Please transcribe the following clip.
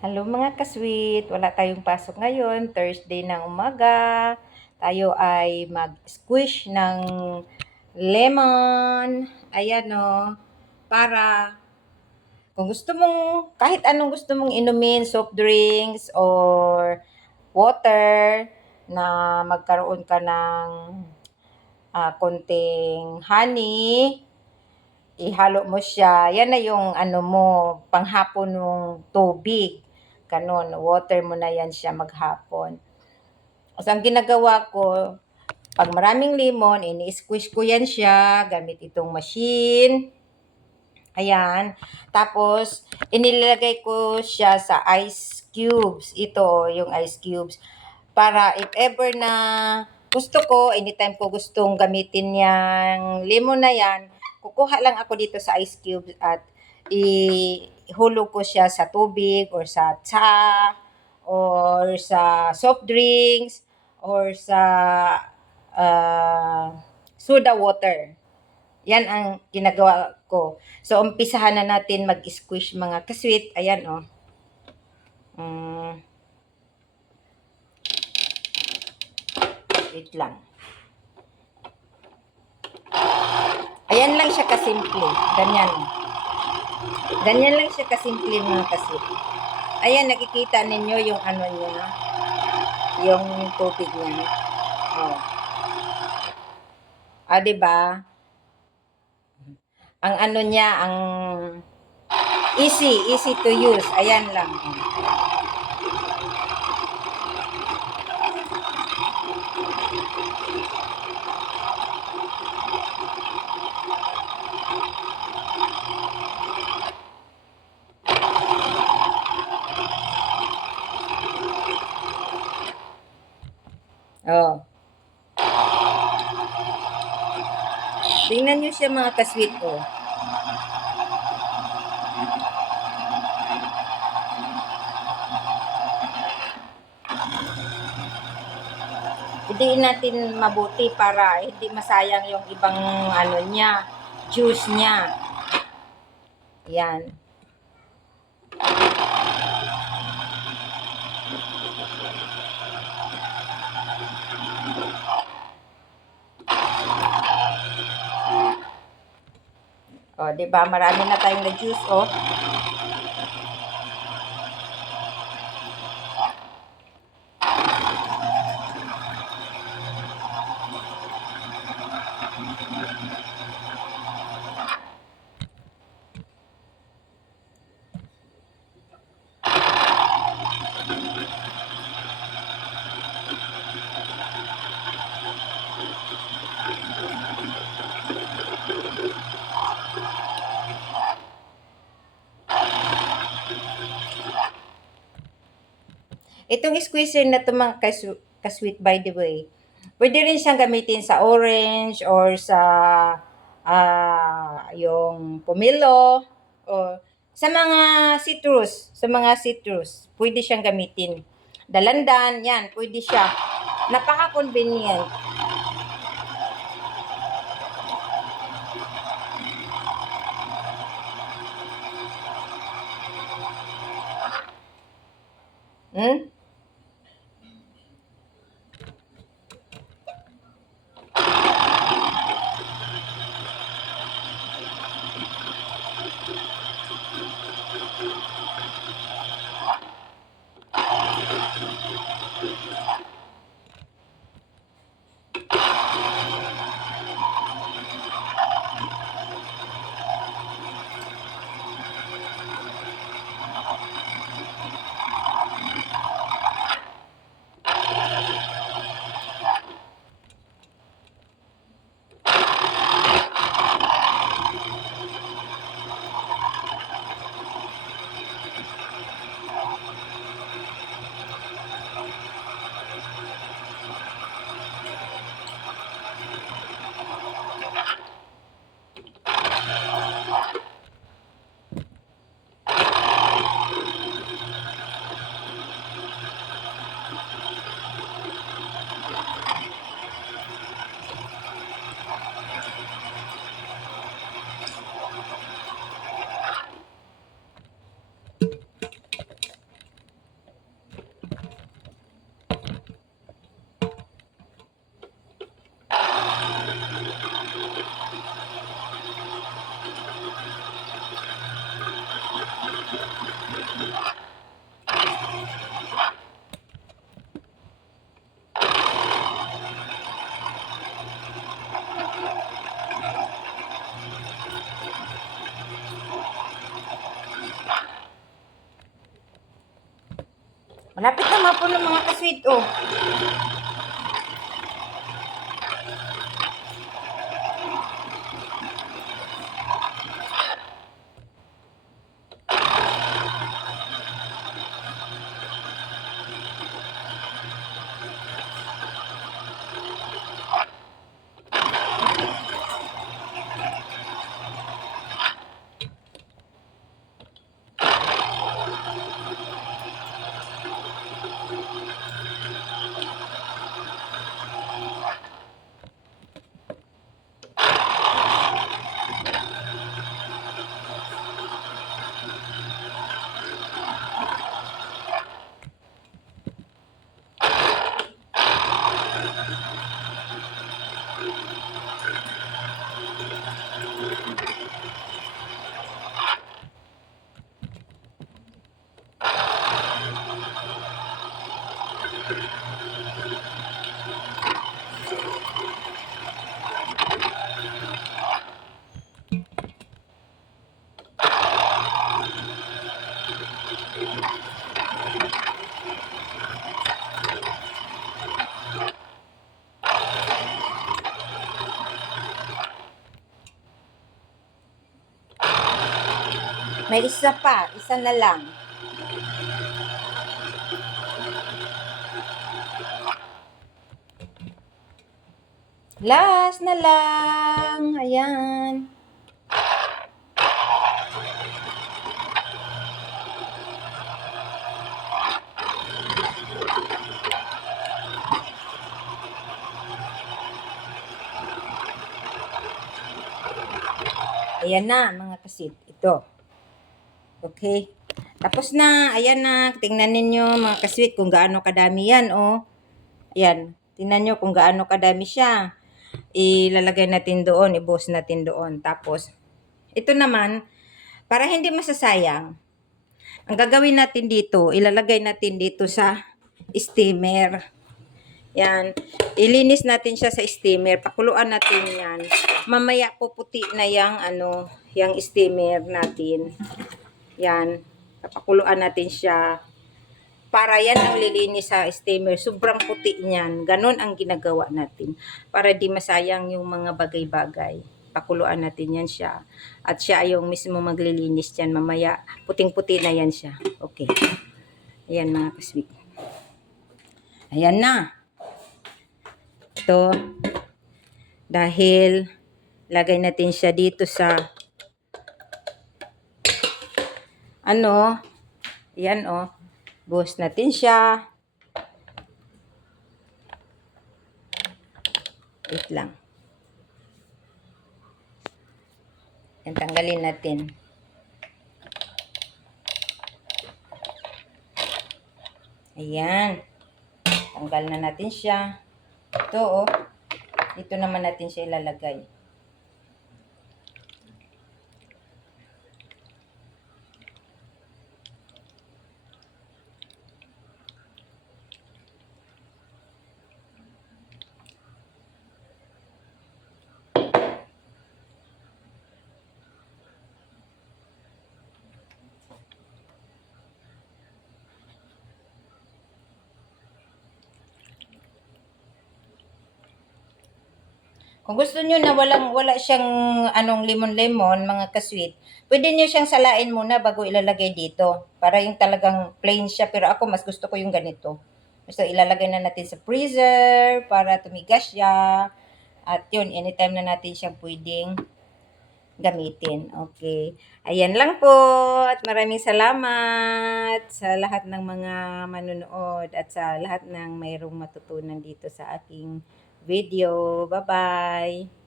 Hello mga kasweet, wala tayong pasok ngayon, Thursday ng umaga. Tayo ay mag-squish ng lemon. Ayan o, para kung gusto mong, kahit anong gusto mong inumin, soft drinks or water, na magkaroon ka ng konting honey, ihalo mo siya. Yan na yung ano mo, panghapon mong tubig. Ganon, water mo na yan siya maghapon. So, ang ginagawa ko, pag maraming lemon, ini-squish ko yan siya gamit itong machine. Ayan. Tapos, inilalagay ko siya sa ice cubes. Ito, yung ice cubes. Para if ever na gusto ko, anytime ko gustong gamitin yung lemon na yan, kukuha lang ako dito sa ice cubes at ihulog ko siya sa tubig or sa tsa or sa soft drinks or sa soda water. Yan ang ginagawa ko. So, umpisahan na natin mag-squish mga kasweet. Ayan, oh. Wait lang. Ayan lang siya kasimple. Ganyan. Ganyan lang siya kasimple mga kasweet. Ayan, nakikita ninyo yung ano niya. Yung tubig niya. Oh. Diba? Ang ano niya, ang easy to use. Ayan lang. Oh. Tingnan nyo siya mga kasweet, oh. Hidiin natin mabuti para hindi masayang yung ibang ano niya, juice niya. Yan. O, di ba? Marami na tayong na-juice, oh. Itong squeezer na ito mga kasweet, by the way, pwede rin siyang gamitin sa orange or sa yung pomelo o sa mga citrus, pwede siyang gamitin. Dalandan, yan, pwede siya. Napaka-convenient. Hmm? Malapit na mapuno mga ka-sweet, oh. May isa pa, isa na lang. Last na lang. Ayan. Ayan na, mga kasit. Ito. Okay. Tapos na. Ayan na. Tingnan ninyo, mga kasweet, kung gaano kadami yan, oh. Ayan. Tingnan nyo kung gaano kadami siya. Ilalagay natin doon. Ibuhos natin doon. Tapos, ito naman, para hindi masasayang, ang gagawin natin dito, ilalagay natin dito sa steamer. Yan. Ilinis natin siya sa steamer. Pakuluan natin yan. Mamaya puputi na yung steamer natin. Yan. Papakuluan natin siya. Para yan ang lilinis sa steamer. Sobrang puti niyan. Ganon ang ginagawa natin. Para di masayang yung mga bagay-bagay. Pakuluan natin yan siya. At siya yung mismo maglilinis yan. Mamaya puting-puti na yan siya. Okay. Ayan mga kasweet. Ayan na. Ito. Dahil lagay natin siya dito sa yan oh. Buhos natin siya. Wait lang. Yan, tanggalin natin. Ayan. Tanggal na natin siya. Ito oh. Dito naman natin siya ilalagay. Kung gusto niyo na wala siyang lemon-lemon, mga kasweet, pwede niyo siyang salain muna bago ilalagay dito. Para yung talagang plain siya. Pero ako, mas gusto ko yung ganito. So, ilalagay na natin sa freezer para tumigas siya. At yun, anytime na natin siyang pwedeng gamitin. Okay. Ayan lang po. At maraming salamat sa lahat ng mga manunood at sa lahat ng mayroong matutunan dito sa aking video. Bye-bye!